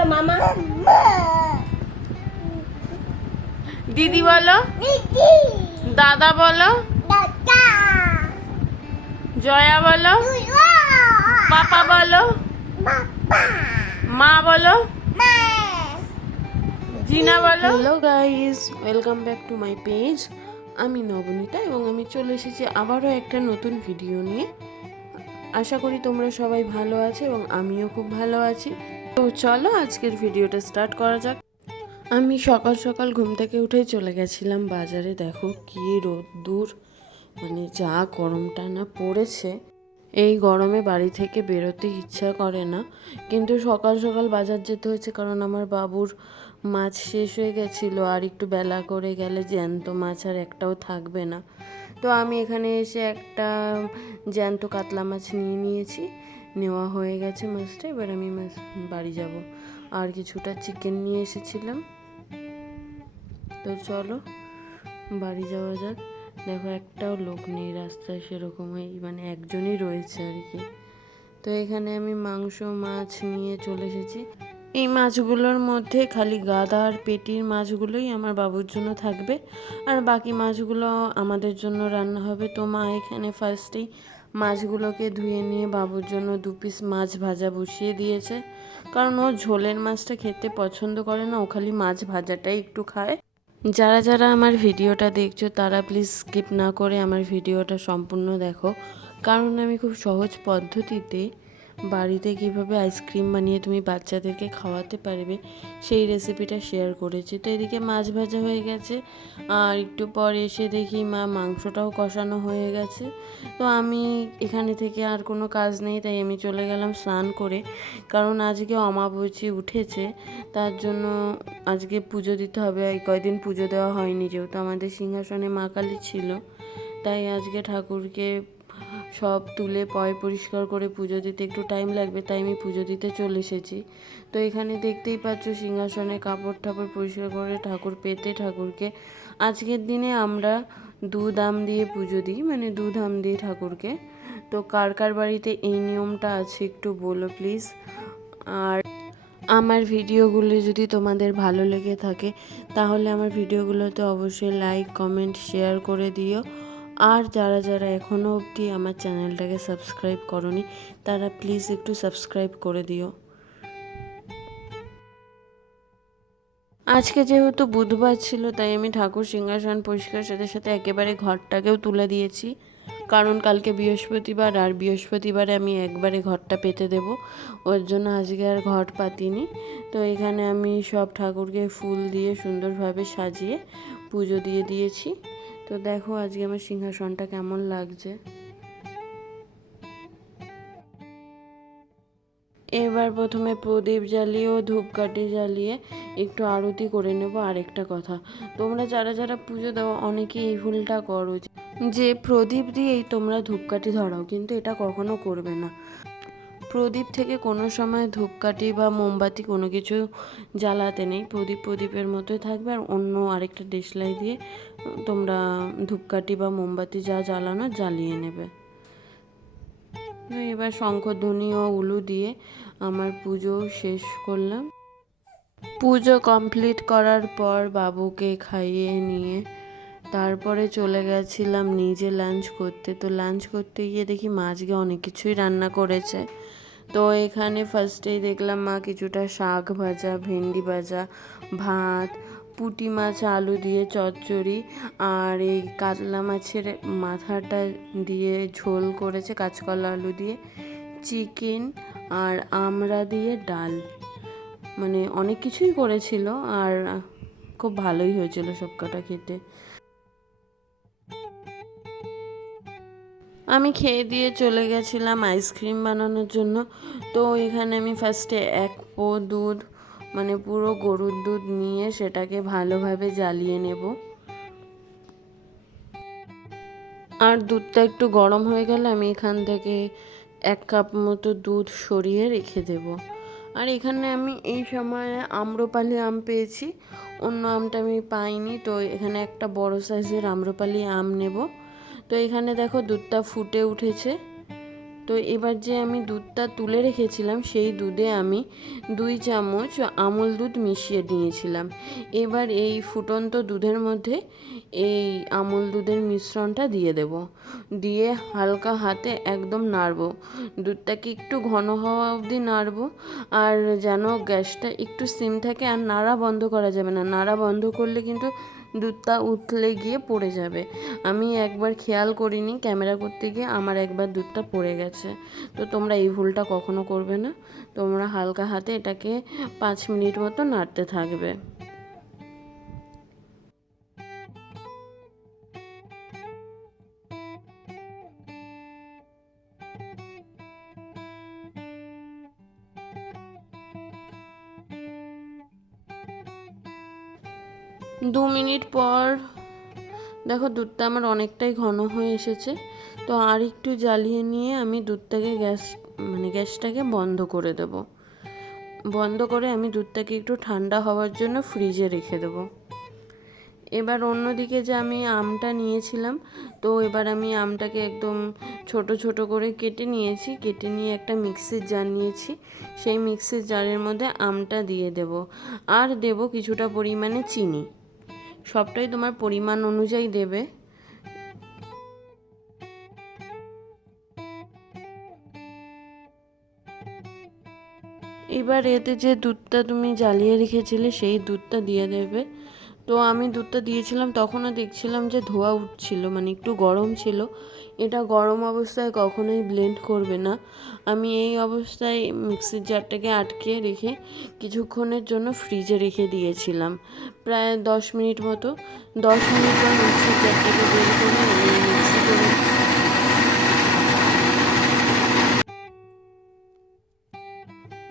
বলো মামা, দিদি বলো, দাদা বলো, জয়া বলো, পাপা বলো, মা বলো, জিনা বলো। Hello guys, welcome back to my page. আমি নবনীতা এবং আমি চলে এসেছি আবারও একটা নতুন ভিডিও নিয়ে। আশা করি তোমরা সবাই ভালো আছো এবং আমিও খুব ভালো আছি। তো চলো আজকের ভিডিওটা স্টার্ট করা যাক। আমি সকাল সকাল ঘুম থেকে উঠেই চলে গেছিলাম বাজারে। দেখো কি রোদ্দুর, মানে যা গরমটা না পড়েছে, এই গরমে বাড়ি থেকে বেরোতে ইচ্ছা করে না, কিন্তু সকাল সকাল বাজার যেতে হয়েছে কারণ আমার বাবুর মাছ শেষ হয়ে গেছিলো, আর একটু বেলা করে গেলে জ্যান্ত মাছ আর একটাও থাকবে না। তো আমি এখানে এসে একটা জ্যান্ত কাতলা মাছ নিয়ে নিয়েছি, নেওয়া হয়ে গেছে মাছটা। এবার আমি মাছ বাড়ি যাব। আর কিছুটা চিকেন নিয়ে এসেছিলাম। তো চলো বাড়ি যাওয়া যাক। দেখো একটাও লোক নেই রাস্তায়, সেরকমই মানে একজনই রয়েছে আর কি। তো এখানে আমি মাংস মাছ নিয়ে চলে এসেছি। এই মাছগুলোর মধ্যে খালি গাদা আর পেটির মাছগুলোই আমার বাবুর জন্য থাকবে, আর বাকি মাছগুলো আমাদের জন্য রান্না হবে। তো মা এখানে ফার্স্টেই মাছগুলোকে ধুয়ে নিয়ে বাবুর জন্য 2 পিস মাছ ভাজা বসিয়ে দিয়েছে, কারণ ও ঝোলের মাছটা খেতে পছন্দ করে না, ও খালি মাছ ভাজাটাই একটু খায়। যারা যারা আমার ভিডিওটা দেখছো তারা প্লিজ স্কিপ না করে আমার ভিডিওটা সম্পূর্ণ দেখো, কারণ আমি খুব সহজ পদ্ধতিতে বাড়িতে কিভাবে আইসক্রিম বানিয়ে তুমি বাচ্চাদেরকে খাওয়াতে পারবে সেই রেসিপিটা শেয়ার করেছি। তো এদিকে মাছ ভাজা হয়ে গেছে, আর একটু পর এসে দেখি মা মাংসটাও কষানো হয়ে গেছে। তো আমি এখানে থেকে আর কোনো কাজ নেই, তাই আমি চলে গেলাম স্নান করে, কারণ আজকে অমাবস্যা উঠেছে, তার জন্য আজকে পুজো দিতে হবে। এই কয়দিন পুজো দেওয়া হয়নি, যেহেতু আমাদের সিংহাসনে মা কালী ছিল, তাই আজকে ঠাকুরকে সব তুলে পরিষ্কার করে পুজো দিতে একটু টাইম লাগবে, তাই আমি পুজো দিতে চলে এসেছি। তো এখানে দেখতেই পাচ্ছ সিংহাসনে কাপড় টাপড় পরিষ্কার করে ঠাকুর পেতে ঠাকুরকে আজকের দিনে আমরা দুধ আম দিয়ে পুজো দিই, মানে দুধ আম দিই ঠাকুরকে। তো কার কার বাড়িতে এই নিয়মটা আছে একটু বলো প্লিজ। আর আমার ভিডিওগুলো যদি তোমাদের ভালো লেগে থাকে তাহলে আমার ভিডিওগুলোতে অবশ্যই লাইক কমেন্ট শেয়ার করে দিও। আর যারা যারা এখনও অবধি আমার চ্যানেলটাকে সাবস্ক্রাইব করনি তারা প্লিজ একটু সাবস্ক্রাইব করে দিও। আজকে যেহেতু বুধবার ছিল তাই আমি ঠাকুর সিংহাসন পরিষ্কার সাথে সাথে একেবারে ঘরটাকেও তুলে দিয়েছি, কারণ কালকে বৃহস্পতিবার, আর বৃহস্পতিবারে আমি একবারে ঘরটা পেতে দেব, ওর জন্য আজকে আর ঘর পাতিনি। তো এখানে আমি সব ঠাকুরকে ফুল দিয়ে সুন্দরভাবে সাজিয়ে পুজো দিয়ে দিয়েছি। তো দেখো আজকে আমার সিংহাসনটা কেমন লাগছে। এবার প্রথমে প্রদীপ জ্বালিয়ে ও ধূপকাঠি জ্বালিয়ে একটু আরতি করে নেব। আরেকটা কথা, তোমরা যারা যারা পুজো দাও অনেকে এই ভুলটা করো যে প্রদীপ দিয়েই তোমরা ধূপকাঠি ধরাও, কিন্তু এটা কখনো করবে না। প্রদীপ থেকে কোনো সময় ধূপকাঠি বা মোমবাতি কোনো কিছু জ্বালাতে নেই। প্রদীপের মতোই থাকবে, আর অন্য আরেকটা দেশলাই দিয়ে তোমরা ধূপকাঠি বা মোমবাতি যা জ্বালানো জ্বালিয়ে নেবে। এবার শঙ্খধ্বনি ও উলু দিয়ে আমার পুজো শেষ করলাম। পুজো কমপ্লিট করার পর বাবুকে খাইয়ে নিয়ে তারপরে চলে গেছিলাম নিজে লাঞ্চ করতে। তো লাঞ্চ করতে গিয়ে দেখি মা আজকে অনেক কিছুই রান্না করেছে। তো এখানে ফার্স্টেই দেখলাম মা কিছুটা শাক ভাজা, ভেন্ডি ভাজা, ভাত, পুঁটি মাছ আলু দিয়ে চচ্চড়ি, আর এই কাতলা মাছের মাথাটা দিয়ে ঝোল করেছে কাঁচকলা আলু দিয়ে, চিকেন আর আমড়া দিয়ে ডাল, মানে অনেক কিছুই করেছিল, আর খুব ভালোই হয়েছিল সব কটা খেতে। আমি খেয়ে দিয়ে চলে গেছিলাম আইসক্রিম বানানোর জন্য। তো এখানে আমি ফার্স্টে 1 পো দুধ, মানে পুরো গরুর দুধ নিয়ে সেটাকে ভালোভাবে জ্বালিয়ে নেব। আর দুধটা একটু গরম হয়ে গেলে আমি এখান থেকে 1 কাপ মতো দুধ সরিয়ে রেখে দেব। আর এখানে আমি এই সময় আম্রপালি আম পেয়েছি, অন্য আমটা আমি পাইনি, তো এখানে একটা বড় সাইজের আম্রপালি আম নেব। তো এখানে দেখো দুধটা ফুটে উঠেছে। তো তো এবার যে আমি দুধটা তুলে রেখেছিলাম সেই দুধে আমি 2 চামচ আমুল দুধ মিশিয়ে নিয়েছিলাম। এবার এই ফুটন্ত দুধের মধ্যে এই আমুল দুধের মিশ্রণটা দিয়ে দেব, দিয়ে হালকা হাতে একদম নাড়ব, দুধটাকে একটু ঘন হওয়া অবধি নাড়ব। আর যেন গ্যাসটা একটু সিম থাকে, আর নাড়া বন্ধ করা যাবে না, নাড়া বন্ধ করলে কিন্তু দুধটা উতলে গিয়ে পড়ে যাবে। আমি একবার খেয়াল করিনি, ক্যামেরা করতে গিয়ে আমার একবার দুধটা পড়ে গেছে। তো তোমরা এই ভুলটা কখনো করবে না, তোমরা হালকা হাতে এটাকে 5 মিনিট মতো নাড়তে থাকবে। দু মিনিট পর দেখো দুধটা আমার অনেকটাই ঘন হয়ে এসেছে। তো আর একটু জ্বালিয়ে নিয়ে আমি দুধটাকে গ্যাসটাকে বন্ধ করে দেব। বন্ধ করে আমি দুধটাকে একটু ঠান্ডা হওয়ার জন্য ফ্রিজে রেখে দেবো। এবার অন্যদিকে যে আমি আমটা নিয়েছিলাম, তো এবার আমি আমটাকে একদম ছোট ছোট করে কেটে নিয়েছি। কেটে নিয়ে একটা মিক্সির জার নিয়েছি, সেই মিক্সির জারের মধ্যে আমটা দিয়ে দেব। আর দেব কিছুটা পরিমাণে চিনি, সবটাই তোমার পরিমাণ অনুযায়ী দেবে। এবার এতে যে দুধটা তুমি জ্বালিয়ে রেখেছিলে সেই দুধটা দিয়ে দেবে। তো আমি দুধটা দিয়েছিলাম, তখনও দেখছিলাম যে ধোঁয়া উঠছিল, মানে একটু গরম ছিল। এটা গরম অবস্থায় কখনোই ব্লেন্ড করবে না। আমি এই অবস্থায় মিক্সির জারটাকে আটকে রেখে কিছুক্ষণের জন্য ফ্রিজে রেখে দিয়েছিলাম, প্রায় 10 মিনিট মতো। 10 মিনিট পর মিক্সির জারটাকে বের করে মিক্সি করে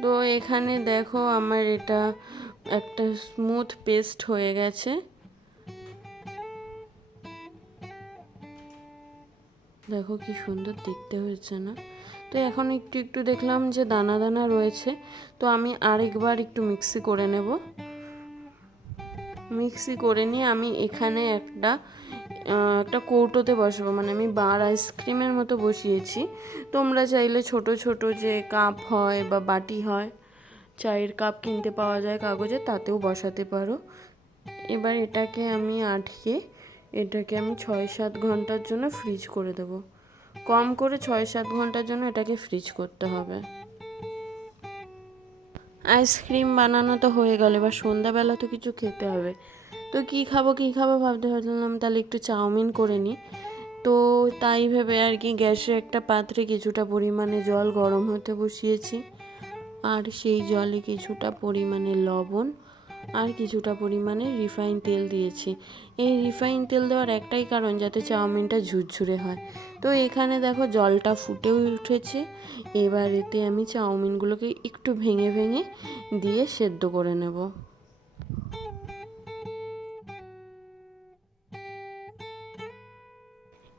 তো এখানে দেখো আমার এটা একটা স্মুথ পেস্ট হয়ে গেছে। দেখো কি সুন্দর দেখতে হয়েছে না? তো এখন একটু একটু দেখলাম যে দানা দানা রয়েছে, তো আমি আরেকবার একটু মিক্সি করে নেব। মিক্সি করে নিয়ে আমি এখানে একটা কৌটোতে বসাবো, মানে আমি বার আইসক্রিমের মতো বসিয়েছি। তোমরা চাইলে ছোট ছোট যে কাপ হয় বা বাটি হয়, চায়ের কাপ কিনতে পাওয়া যায় কাগজে, তাতেও বসাতে পারো। এবার এটাকে আমি আটকে এটাকে আমি 6-7 ঘন্টার জন্য ফ্রিজ করে দেবো। কম করে 6-7 ঘন্টার জন্য এটাকে ফ্রিজ করতে হবে। আইসক্রিম বানানো তো হয়ে গেল, এবার সন্ধ্যাবেলা তো কিছু খেতে হবে। তো কী খাবো ভাবতে ভাবলাম তাহলে একটু চাউমিন করে নিই। তো তাই ভেবে আর কি গ্যাসে একটা পাত্রে কিছুটা পরিমাণে জল গরম হতে বসিয়েছি, আর সেই জলে কিছুটা পরিমাণে লবণ আর কিছুটা পরিমাণে রিফাইন তেল দিয়েছি। এই রিফাইন তেল দেওয়ার একটাই কারণ, যাতে চাউমিনটা ঝুরঝুরে হয়। তো এখানে দেখো জলটা ফুটে উঠেছে। এবার এতে আমি চাউমিনগুলোকে একটু ভেঙে ভেঙে দিয়ে সেদ্ধ করে নেব।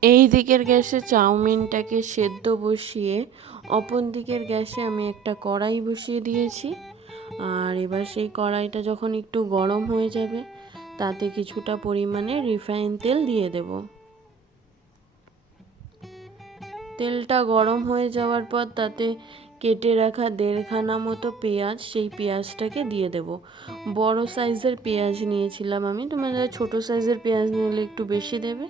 এই দিকের গ্যাসে চাউমিনটাকে সেদ্ধ বসিয়ে অপর দিকের গ্যাসে আমি একটা কড়াই বসিয়ে দিয়েছি। আর এবার সেই কড়াইটা যখন একটু গরম হয়ে যাবে, তাতে কিছুটা পরিমাণে রিফাইন তেল দিয়ে দেব। তেলটা গরম হয়ে যাওয়ার পর তাতে কেটে রাখা 1.5 খানা মতো পেঁয়াজ, সেই পেঁয়াজটাকে দিয়ে দেব। বড় সাইজের পেঁয়াজ নিয়েছিলাম আমি, তোমরা ছোটো সাইজের পেঁয়াজ নিলে একটু বেশি দেবে।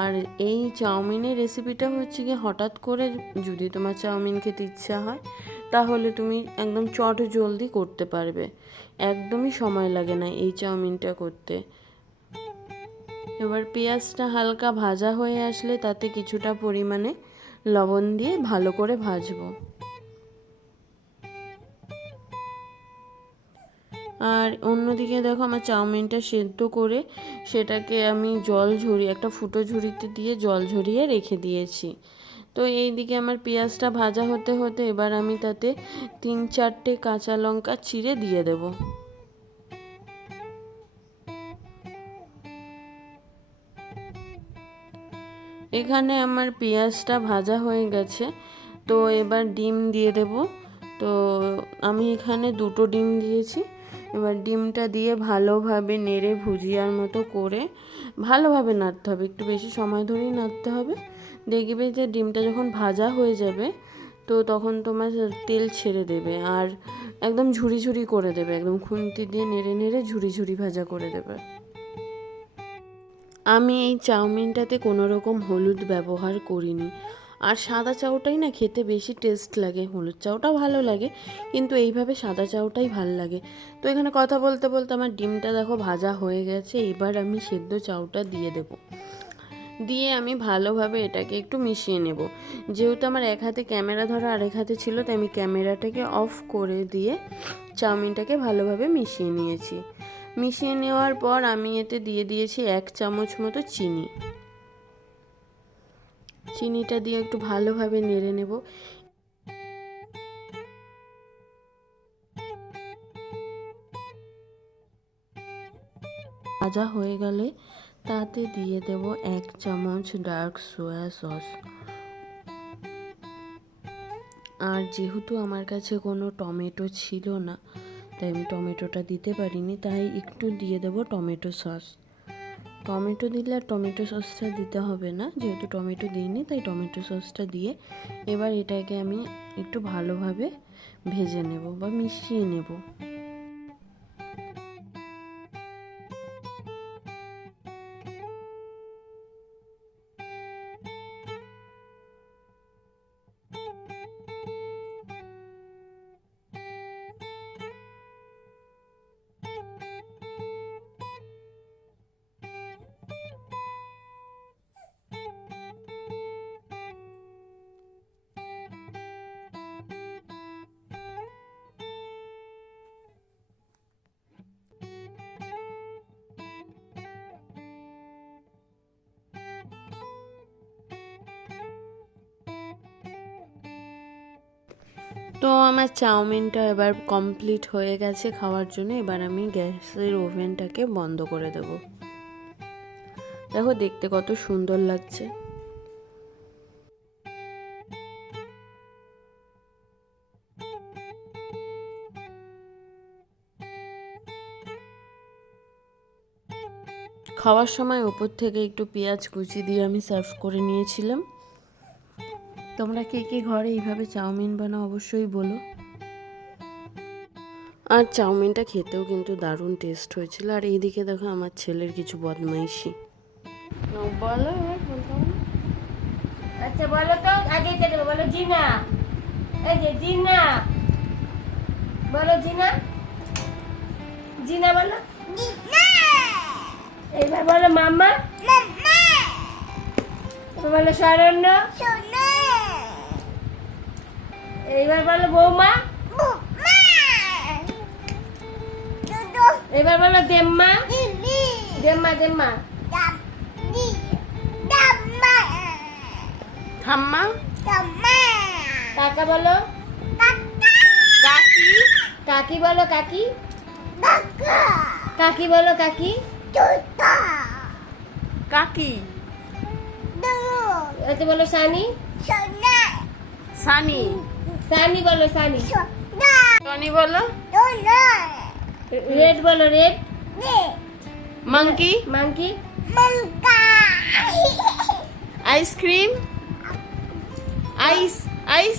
আর এই চাউমিনের রেসিপিটা হচ্ছে কি, হঠাৎ করে যদি তোমার চাউমিন খেতে ইচ্ছা হয়, তাহলে তুমি একদম চট জলদি করতে পারবে, একদমই সময় লাগে না এই চাউমিনটা করতে। এবার পেঁয়াজটা হালকা ভাজা হয়ে আসলে তাতে কিছুটা পরিমাণে লবণ দিয়ে ভালো করে ভাজবো। আর অন্যদিকে দেখো আমার চাউমিনটা সেদ্ধ করে সেটাকে আমি একটা ফুটো ঝুড়িতে দিয়ে জল ঝরিয়ে রেখে দিয়েছি। তো এই দিকে আমার পেঁয়াজটা ভাজা হতে হতে এবার আমি তাতে 3-4টে কাঁচা লঙ্কা চিড়ে দিয়ে দেব। এখানে আমার পেঁয়াজটা ভাজা হয়ে গেছে, তো এবার ডিম দিয়ে দেব। তো আমি এখানে 2টো ডিম দিয়েছি। এবার ডিমটা দিয়ে ভালোভাবে নেড়ে ভুজিয়ার মতো করে ভালোভাবে নাড়তে হবে, একটু বেশি সময় ধরেই নাড়তে হবে, দেখবে যে ডিমটা যখন ভাজা হয়ে যাবে তো তখন তোমার তেল ছেড়ে দেবে আর একদম ঝুরি ঝুরি করে দেবে, একদম খুন্তি দিয়ে নেড়ে নেড়ে ঝুরি ঝুরি ভাজা করে দেবে। আমি এই চাউমিনটাতে কোনো রকম হলুদ ব্যবহার করিনি। আর সাদা চাউটাই না খেতে বেশি টেস্ট লাগে, হলুদ চাউটা ভালো লাগে কিন্তু এইভাবে সাদা চাউটাই ভালো লাগে। তো এখানে কথা বলতে বলতে আমার ডিমটা দেখো ভাজা হয়ে গেছে। এবার আমি সেদ্ধ চাউটা দিয়ে দেব, দিয়ে আমি ভালোভাবে এটাকে একটু মিশিয়ে নেব। যেহেতু আমার এক হাতে ক্যামেরা ধরা আর এক হাতে ছিল, তাই আমি ক্যামেরাটাকে অফ করে দিয়ে চাউমিনটাকে ভালোভাবে মিশিয়ে নিয়েছি। মিশিয়ে নেওয়ার পর আমি এতে দিয়ে দিয়েছি 1 চামচ মতো চিনি। চিনিটা দিয়ে একটু ভালোভাবে নেড়ে নেব। ভাজা হয়ে গেলে তাতে দিয়ে দেব 1 চামচ ডার্ক সোয়া সস। আর যেহেতু আমার কাছে কোনো টমেটো ছিল না, তাই আমি টমেটোটা দিতে পারিনি, তাই একটু দিয়ে দেব টমেটো সস। টমেটো দিলে আর টমেটো সসটা দিতে হবে না, যেহেতু টমেটো দিইনি তাই টমেটো সসটা দিয়ে এবার এটাকে আমি একটু ভালোভাবে ভেজে নেব বা মিশিয়ে নেব। তো আমার চাউমিনটা এবার কমপ্লিট হয়ে গেছে খাওয়ার জন্য। এবার আমি গ্যাসের ওভেনটাকে বন্ধ করে দেব। দেখো দেখতে কত সুন্দর লাগছে। খাওয়ার সময় ওপর থেকে একটু পেঁয়াজ কুচি দিয়ে আমি সার্ভ করে নিয়েছিলাম। তোমরা কে কে ঘরে এইভাবে চাউমিন বানাও অবশ্যই বলো। আর চাউমিনটা খেতেও কিন্তু দারুণ টেস্ট হয়েছিল। আর এইদিকে দেখো আমার ছেলের কিছু বদমাইশি। বলো এবার বলতে হবে। আচ্ছা বলো তো, আগে থেকে বলো জিনা। এই যে জিনা, বলো জিনা। জিনা বলো। এইবার বলো মাম্মা। এবার বলো শরণ্য। এইবার বলো বৌমা। এবার বলো দেম্মা। দেম্মা দেম্মা। ঠাম্মা। কাকা বলো। কাকি। কাকি বলো কাকি। কাকি বলো কাকি। কাকি। আচ্ছা বলো সানি। সানি। সানি বলো সানি। টনি বলো। রেড বলো red. Monkey. Monkey. Ice cream. Ice ice.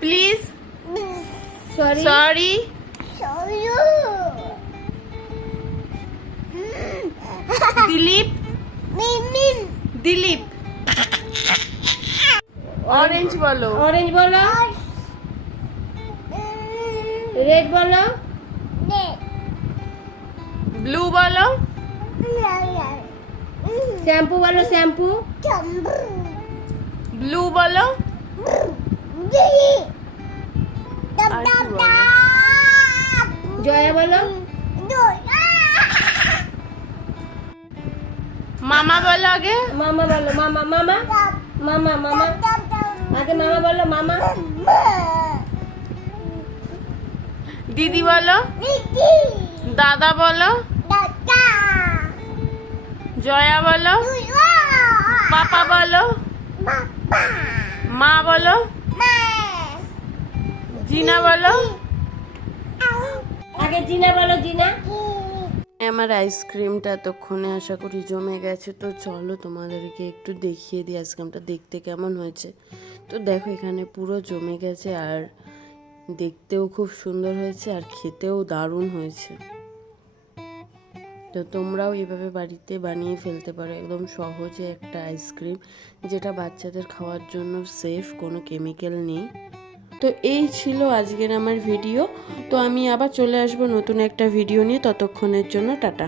Please. Sorry. Sorry. Dilip. Dilip. Orange বলো। অরেঞ্জ বলো। রেড বলো। ব্লু বলো। শ্যাম্পু বলো শ্যাম্পু। ব্লু বলো। আর কি বলো? জয়া বলো। মামা বলো আগে। মামা বলো মামা মামা মামা মামা। আগে মামা বলো মামা। দিদি বলো। দাদা বলো। জয়া বলো। পাপা বলো। মা বলো। জিনা বলো। আগে জিনা বলো জিনা। আমার আইসক্রিমটা এতক্ষণে আশা করি জমে গেছে। তো চলো তোমাদেরকে একটু দেখিয়ে দিই আইসক্রিমটা দেখতে কেমন হয়েছে। তো দেখো এখানে পুরো জমে গেছে, আর দেখতেও খুব সুন্দর হয়েছে আর খেতেও দারুণ হয়েছে। তো তোমরাও এভাবে বাড়িতে বানিয়ে ফেলতে পারো, একদম সহজে একটা আইসক্রিম যেটা বাচ্চাদের খাওয়ার জন্য সেফ, কোনো কেমিক্যাল নেই। তো এই ছিল আজকের আমার ভিডিও। তো আমি আবার চলে আসবো নতুন একটা ভিডিও নিয়ে, ততক্ষণের জন্য টাটা।